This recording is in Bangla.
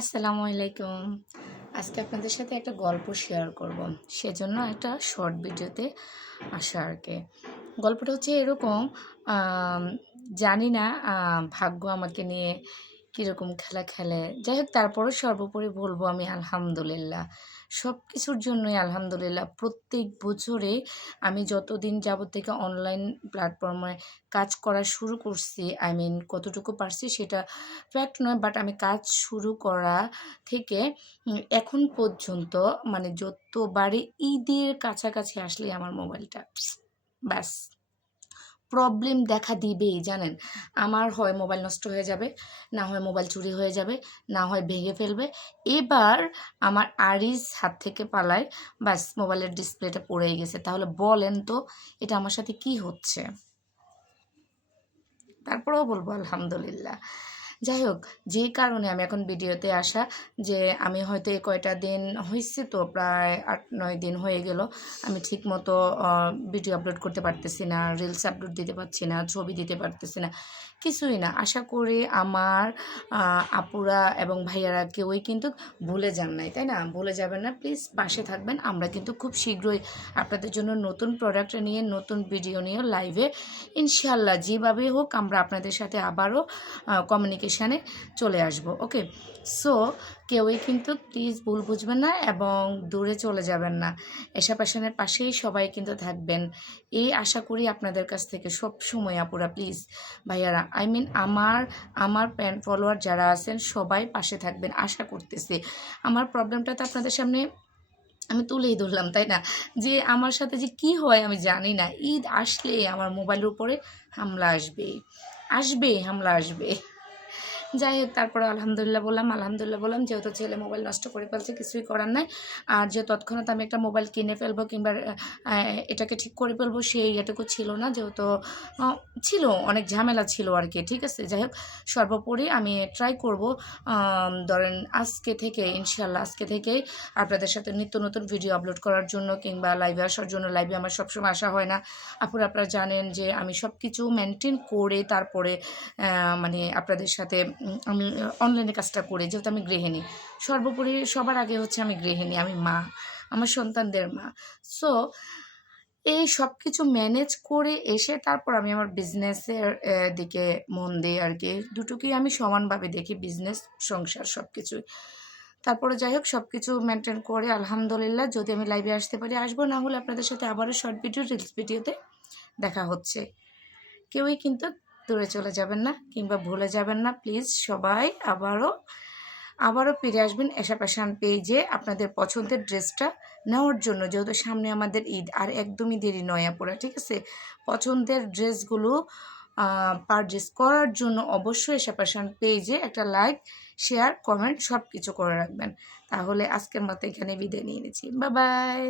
আসসালামু আলাইকুম। আজকে আপনাদের সাথে একটা গল্প শেয়ার করব। সেজন্য একটা শর্ট ভিডিওতে আসা আরকি। গল্পটা হচ্ছে এরকম, আম জানি না ভাগ্য আমাকে নিয়ে কীরকম খেলা খেলে। যাই হোক তারপরও সর্বোপরি বলব আমি আলহামদুলিল্লাহ। সব কিছুর জন্যই আলহামদুলিল্লাহ। প্রত্যেক বছরে আমি যতদিন যাবত থেকে অনলাইন প্ল্যাটফর্মে কাজ করা শুরু করছি, কতটুকু পারছি সেটা ফ্যাক্ট নয়, বাট আমি কাজ শুরু করা থেকে এখন পর্যন্ত যতবারই ঈদের কাছাকাছি আসলেই আমার মোবাইলটা ব্যাস প্রবলেম দেখা দিবেই জানেন। আমার হয় মোবাইল নষ্ট হয়ে যাবে, না হয় মোবাইল চুরি হয়ে যাবে, না হয় ভেঙে ফেলবে। এবার আমার আরিস হাত থেকে পালায়, ব্যাস মোবাইলের ডিসপ্লেটা পড়েই গেছে। তাহলে বলেন তো এটা আমার সাথে কি হচ্ছে? তারপরেও বলবো আলহামদুলিল্লাহ। যাই হোক, যে কারণে আমি এখন ভিডিওতে আসা, যে আমি হয়তো এই কয়টা দিন হয়েছে, তো প্রায় ৮-৯ দিন হয়ে গেল আমি ঠিকমতো ভিডিও আপলোড করতে পারতেছি না, রিলস আপলোড দিতে পারছি না, ছবি দিতে পারতেছি না, কিছুই না। আশা করি আমার আপুরা এবং ভাইয়ারা কেউই কিন্তু ভুলে যান নাই, তাই না? ভুলে যাবেন না, প্লিজ পাশে থাকবেন। আমরা কিন্তু খুব শীঘ্রই আপনাদের জন্য নতুন প্রোডাক্ট নিয়ে, নতুন ভিডিও নিয়ে লাইভে ইনশাল্লাহ যেভাবেই হোক আমরা আপনাদের সাথে আবারও কমিউনিকেশানে চলে আসব। ওকে, সো কেউই কিন্তু প্লিজ ভুল বুঝবেন না এবং দূরে চলে যাবেন না। এশা প্যাশনের পাশেই সবাই কিন্তু থাকবেন, এই আশা করি আপনাদের কাছ থেকে সব সময়। আপুরা প্লিজ, ভাইয়ারা আমার ফ্যান ফলোয়ার যারা আছেন সবাই পাশে থাকবেন আশা করতেছি। আমার প্রবলেমটা তো আপনাদের সামনে আমি তুলেই ধরলাম, তাই না? যে আমার সাথে যে কি হয় আমি জানি না। ঈদ আসলে আমার মোবাইলের উপরে হামলা হামলা আসবে। যাই হোক, তারপরে আলহামদুলিল্লাহ বললাম, যেহেতু ছেলে মোবাইল নষ্ট করে ফেলছে, কিছুই করার নাই। আর যে তৎক্ষণাৎ আমি একটা মোবাইল কিনে ফেলবো কিংবা এটাকে ঠিক করে ফেলবো সেই এটুকু ছিল না, যেহেতু ছিল অনেক ঝামেলা ছিল আর কি। ঠিক আছে, যাই হোক, সর্বোপরি আমি ট্রাই করব ধরেন আজকে থেকে, ইনশাল্লাহ আজকে থেকেই আপনাদের সাথে নিত্য নতুন ভিডিও আপলোড করার জন্য কিংবা লাইভে আসার জন্য। লাইভে আমার সবসময় আসা হয় না আপনারা জানেন যে আমি সব কিছু মেনটেন করে তারপরে আপনাদের সাথে আমি অনলাইনে কাজটা করি, যেহেতু আমি গৃহিণী। সর্বোপরি সবার আগে হচ্ছে আমি গৃহিণী, আমি মা, আমার সন্তানদের মা। সো এই সব কিছু ম্যানেজ করে এসে তারপর আমি আমার বিজনেসের দিকে মন দিই আর কি। দুটোকেই আমি সমানভাবে দেখি, বিজনেস, সংসার সব কিছুই। তারপরে যাই হোক, সব কিছু মেনটেন করে আলহামদুলিল্লাহ যদি আমি লাইভে আসতে পারি আসবো, না হলে আপনাদের সাথে আবারও শর্ট ভিডিও, রিলস ভিডিওতে দেখা হচ্ছে। কেউই কিন্তু দূরে চলে যাবেন না কিংবা ভুলে যাবেন না, প্লিজ সবাই আবারও ফিরে আসবেন এশা প্যাশন পেজে আপনাদের পছন্দের ড্রেসটা নেওয়ার জন্য, যেহেতু সামনে আমাদের ঈদ আর একদমই দেরি নয় আপুরা। ঠিক আছে, পছন্দের ড্রেসগুলো পারচেস করার জন্য অবশ্যই এশা প্যাশন পেজে একটা লাইক, শেয়ার, কমেন্ট সব কিছু করে রাখবেন। তাহলে আজকের মতো এখানে বিদায় নিয়ে নিচ্ছি। Bye bye.